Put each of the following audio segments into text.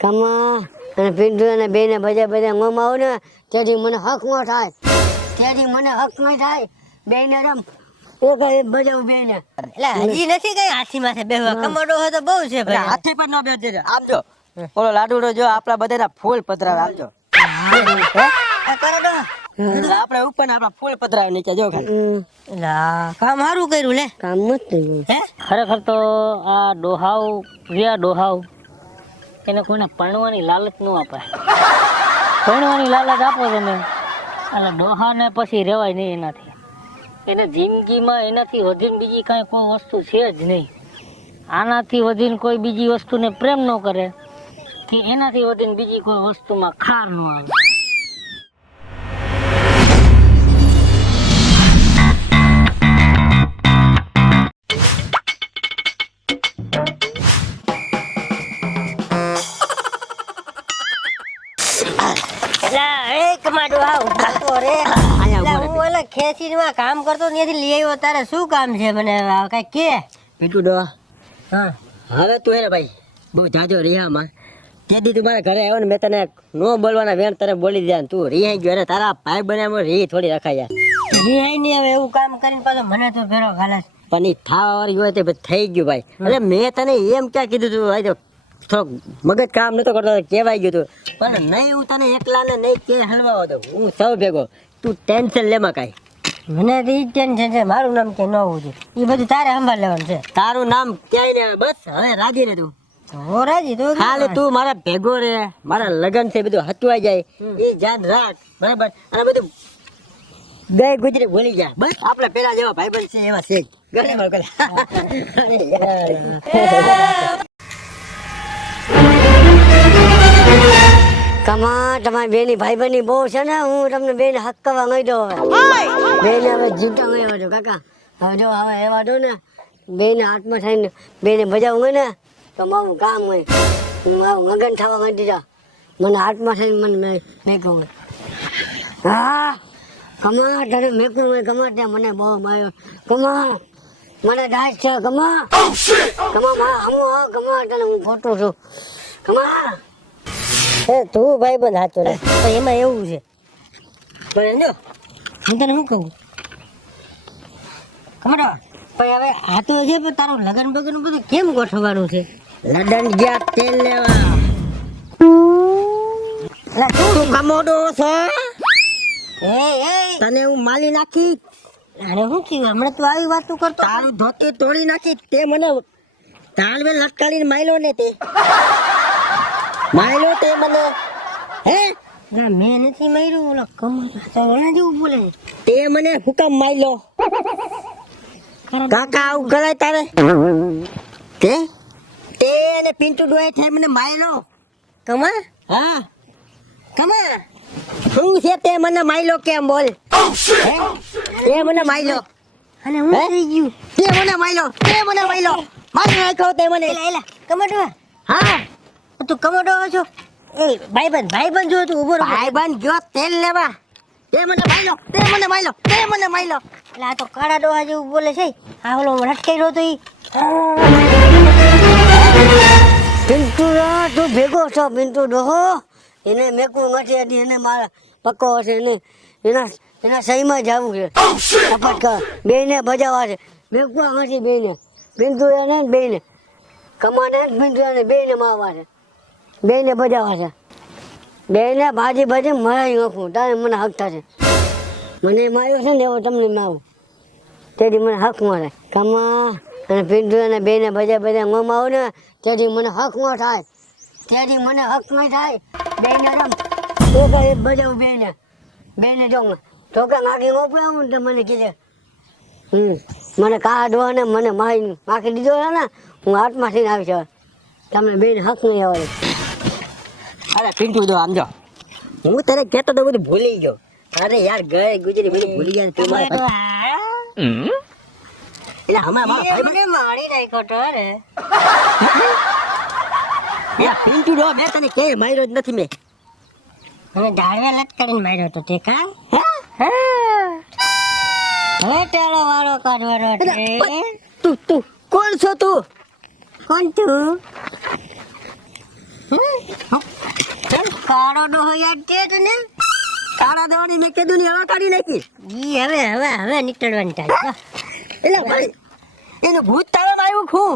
કમા અને પિન્ટુ અને બેને બધા ngom આવું ને તેથી મને હક ન થાય, તેથી મને હક ન થાય. બેને રમ ઓ કઈ બજાવ બેને એટલે હજી નથી કઈ હાથી માથે બેહવા. કમોડો હોય તો બહુ છે ભાઈ. હાથી પર ન બેસજે આમ જો ઓલો લાડુડો જો આપણા બધાના ફૂલ પધરાવે આમ જો કરોડો આપણે ઉપર આપણા ફૂલ પધરાવે નીચે જો ખાલી લા કામ સારું કર્યું લે. કામ નથી. હે ખરેખર તો આ ડોહાવ રિયા ડોહાવ એને કોઈને પરણવાની લાલચ ન અપાય. પરણવાની લાલચ આપો તમે એટલે ડોહાને પછી રહેવાય નહીં એનાથી. એને જિંદગીમાં એનાથી વધીને બીજી કાંઈ કોઈ વસ્તુ છે જ નહીં. આનાથી વધીને કોઈ બીજી વસ્તુને પ્રેમ ન કરે કે એનાથી વધીને બીજી કોઈ વસ્તુમાં ખાર ન આવે. કામ કરતો ત્યાંથી લઈ આવ્યો. તારે શું કામ છે મને કઈ કે? પીટુ ડો હા હવે તું હે ને ભાઈ બહુ જાજો રિહામાં તે દી તું મારા ઘરે આવ્યો ને મેં તને નો બોલવાના વેણ તને બોલી દીધા ને તું રિહાઈ ગયો. અરે તારા ભાઈ બનાવ્યો રી થોડી રખાય યાર. રિહાઈ નહીં હવે એવું કામ કરીને પાછો મને તો ફેરો ખાલે. પણ એ થાવા વાળી હોય તે થઈ ગયું ભાઈ. અરે મેં તને એમ ક્યાં કીધું તું ભાઈ થોડોક મગજ કામ નતો કરતો કહેવાય ગયું તું પણ નહીં હું તને એકલાને નહીં કે હલવાવો દઉં હું સૌ ભેગો. તું ટેન્શન લેમાં કાંઈ મને તો ઈ ટેન્શન છે. મારું નામ કે ન હોવું જોઈએ એ બધું તારે સંભાળ લેવાનું છે. તારું નામ ક્યાંય ને બસ હવે રાજી રે તું. હો રાજી તો ખાલી તું મારા ભેગો રે મારા લગન છે બધું હચવાઈ જાય એ ધ્યાન રાખ બરાબર. અને બધું ગઈ ગુજરી ભૂલી જા બસ. આપણે પેલા જેવા ભાઈબંધ છે એવા છે ગલે માં ગલે. કમા તમારી બેની ભાઈબંધની બહુ છે ને હું તમને બેને હક કરવા ગઈ દઉં. હવે બેને હવે જીવતા ગઈ દો કાકા. હવે જો હવે એવા દો ને બેને હાથમાં થઈને બેને બજાવું ગઈ ને તો મારું કામ હોય. મારું મગન થવા ગઈ દીધા મને હાથમાં થઈને મને મેકવું હોય. હા કમા તને મેકવું હોય કમા ત્યાં મને બહુ માર્યો. કમા મને દાજ છે કમા. કમા કમા તને હું ખોટું છું કમા. તું ભાઈ બંધ હાચો રે પણ એમાં એવું છે પણ જો હું તને શું કહું ખબર પણ હવે આ તો છે પણ તારું લગન બગન બધું કેમ ગોઠવવાનું છે? લડન ગયા તેલ લેવા. તું કમોડો છો તને હું માલી નાખી. અરે શું થયું હમણાં તું આવી વાતો કરતો? તારું ધોતું તોડી નાખી તે મને તાળવે લટકાડીને માયલો ને તે માયલો તે મને હે ના મેં નથી માર્યું. ઓલો કમર તો ઓલા જેવું બોલે તે મને હુકમ માયલો. કાકા આવું કરાય તારે તે તે ને પિન્ટુ ડોય છે મને માયલો. કમા હા કમા શું છે તે મને માયલો કેમ બોલ. હે? તે મને માયલો અને હું થઈ ગયું તે મને માયલો મારી નાખ્યો તે મને. એલા કમડો હા તું કમડો છો એ ભાઈબંધ જો તું ઉભો રહો. ભાઈબંધ ગયો તેલ લેવા તે મને માયલો એટલે આ તો કાળા ડોહા જેવું બોલે છે. આ ઓલો રટકાઈ રહ્યો તો ઈ પિન્ટુ તું ભેગો છો પિન્ટુ ડોહો. એને મેકવું નથી હતી એને મારા પક્કો હશે એને એના સહીમાં જવું છે. બેને બજાવવા છે મેકવા નથી બેને પિન્ટુ એને બેને કમાને પિન્ટુ એને બેને મારવા છે બેને બજાવવા છે. બેને ભાજી મરાઈ નાખું તારે મને હક થશે. મને માર્યો છે ને એવો તમને મારું તેથી મને હક મળે. કમા અને પિન્ટુ અને બેને બધા ngom આવું ને તેથી મને હક ન થાય, તેથી મને હક નહીં થાય. બેને રમ તો કઈ બજાવું બેને જો ઠોકા માગી મોકલાવું ને તો મને કીધે મને કાઢવા ને મને માખી દીધો ને હું હાથમાંથી આવી છે. તમને બેન હક નહીં આવે. અરે પિન્ટુ જો આમ જો હું તને કહેતો તો બધું ભૂલી ગયો. અરે યાર ગઈ ગુજરી બધું ભૂલી ગયા તું મારે એટલે હમણાં મારા ભાઈ મને મારી નાખ્યો તો રે. પિન્ટુ ડો મેં તને કે માર્યો જ નથી મેં. મને ડાળવે લટકાડીને માર્યો તો તે કા હવે ટેળો વાળો કાઢવાનો છે. તું કોણ છો તું? કોણ તું? કાળો ડોહો યાદ છે તને કાળા દવાની મેં કીધું ની હવા કાઢી નાખી. ઈ હવે નીકળવાની થાય એટલે ભાઈ એનું ભૂત તારામાં આવ્યું ખું.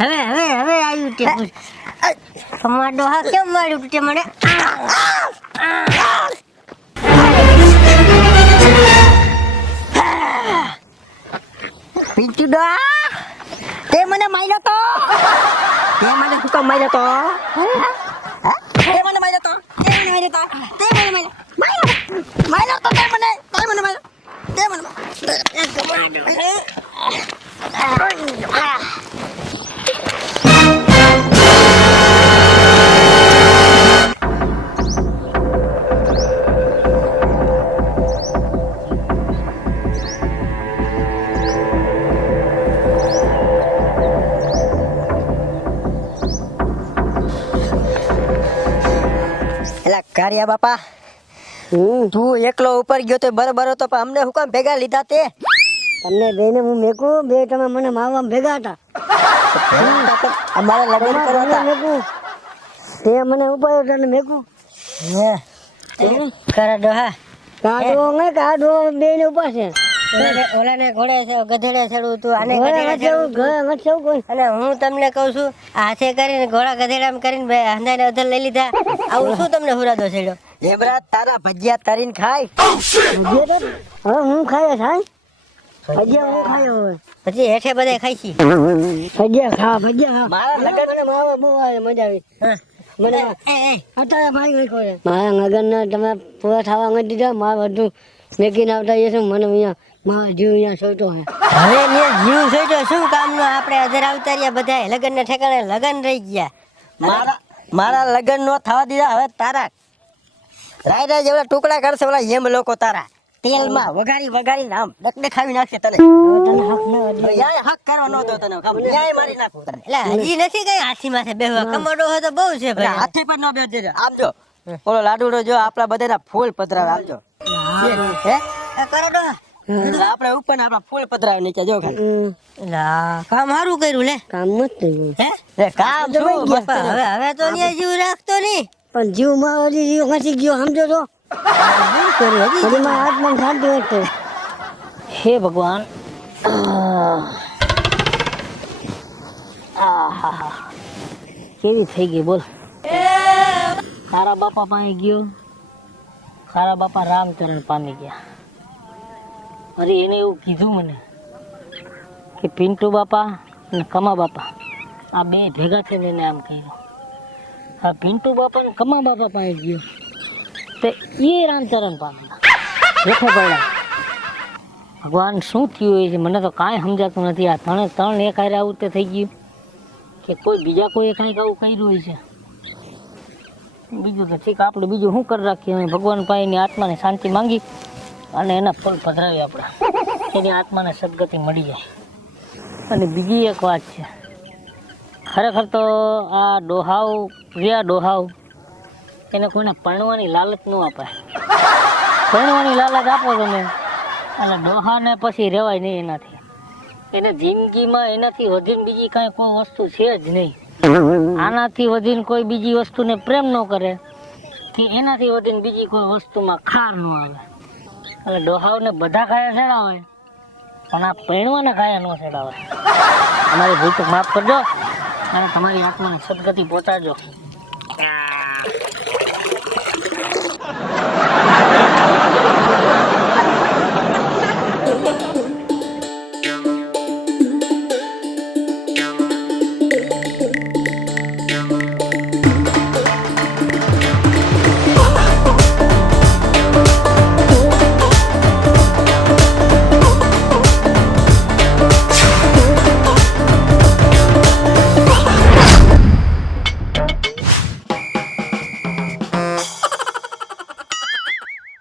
હવે આવ્યું તે તમારા ડોહા કેમ માર્યું તે મને પિન્ટુ ડોહા તે મને માર્યો તો. તે મને શું કામ માર્યો તો? તે મને માર્યો તો. તે મને માર્યો તો. તે મને માર્યો તો. તે મને માર્યો. તે મને એલા કારિયા બાપા તું એકલો ઉપર ગયો તો બરોબર હતો પણ અમને હું કામ ભેગા લીધા તે? તમને બેને હું મેકું બે તમે મને મારવા ભેગા હતા. અમારે લગ્ન કરવા હતા. મેકું તે મને ઉપાયો તને મેકું ખરા ડોહા કાઢો ને કાઢો બે ને ઉભા છે. ઓલાને ઘોડે છે ગધેડે ચડવું તું આને ઘરે ગધેડે નથી આવું, ઘરે નથી આવું કોઈ. અને હું તમને કહું છું આ હાથે કરીને ઘોડા ગધેડામ કરીને બે હંધાઈને અધર લઈ લીધા આવું શું તમને હુરાદો છેડ્યો એમરા તારા ભજીયા તરીને ખાય. ભજીયા તો હવે હું ખાય થાય ભજીયા હું ખાયો હવે પછી હેઠે બધા ખાઈશી ભજીયા ખા ભજીયા ખા. મારા લગન મને મારવા બહુ આવે, મજા આવી મને. અત્યારે ભાઈ ગઈ કોઈ મારા લગન તમે પૂરા થવા નથી દીધા. મારા બધું મેકીને આવતા જશે. મને અહીંયા મારો જીવ અહીંયા સોચો હે. હવે ને જીવ સોઈટો શું કામનો આપણે અધર આવતાર્યા બધા લગન ના ઠેકાણે લગન રહી ગયા મારા લગન નો થવા દીધા. હવે તારા રાયડા જેવડા ટુકડા કરશે ઓલા એમ લોકો તારા તેલમાં વઘારી આમ ડકડકાવી નાખશે તને. તને હક ના હતી. ન્યાય હક કરવા ન દો તને. ન્યાય મારી નાખું તને. એટલે હજી નથી કઈ હાથી માથે બેહવા કમડો હોય તો બહુ છે એટલે ભાઈ હાથે પર ન બેસજે. આમ જો ઓલો લાડુડો જો આપણા બધાના ફૂલ પધરાવે. આમ જો હે કરો ડોહા આપણે ઉપર આપણા ફૂલ પધરાવે નીચે જો ખાલી. લા કામ સારું કર્યું લે કામ મત થયું હે લે કામ શું બાપા, હવે તો ન્યા જીવ રાખતો નહીં પણ જીવ મારો હજી જીવ ખસી ગયો સમજો તો. હજી મારા હાથમાં શાંતિ નથી થઈ. હે ભગવાન કેવી થઈ ગઈ બોલ. ખારા બાપા પાસે ગયો, ખારા બાપા રામચરણ પામી ગયા. અરે એને એવું કીધું મને કે પિન્ટુ બાપા અને કમા બાપા આ બે ભેગા થઈને એને આમ કહ્યું. આ પિન્ટુ બાપા ને કમા બાપા પાસે ગયો તો એ રામચરણ પામેલા દેખો પડ્યા. ભગવાન શું થયું હોય છે મને તો કાંઈ સમજાતું નથી. આ ત્રણ એક હારે આવું તે થઈ ગયું કે કોઈ બીજા કોઈએ કાંઈક આવું કર્યું હોય છે. બીજું તો ઠીક આપણે બીજું શું કરી રાખીએ. અમે ભગવાન પાસેની આત્માને શાંતિ માંગી અને એના ફળ પધરાવી આપણે એની આત્માને સદગતિ મળી જાય. અને બીજી એક વાત છે, ખરેખર તો આ ડોહાવ પ્રિયા ડોહાવ એને કોઈને પરણવાની લાલચ ન અપાય. પરણવાની લાલચ આપો તમે અને ડોહાને પછી રહેવાય નહીં એનાથી. એને જિંદગીમાં એનાથી વધીને બીજી કાંઈ કોઈ વસ્તુ છે જ નહીં. આનાથી વધીને કોઈ બીજી વસ્તુને પ્રેમ ન કરે કે એનાથી વધીને બીજી કોઈ વસ્તુમાં ખાર ન આવે. એટલે ડોહાવને બધા ખાયા ચડાવે પણ આ પરણવાના ખાયા ન ચડાવે. અમારી ભૂલ તો માફ કરજો અને તમારી આત્માને સદગતિ પહોંચાડજો.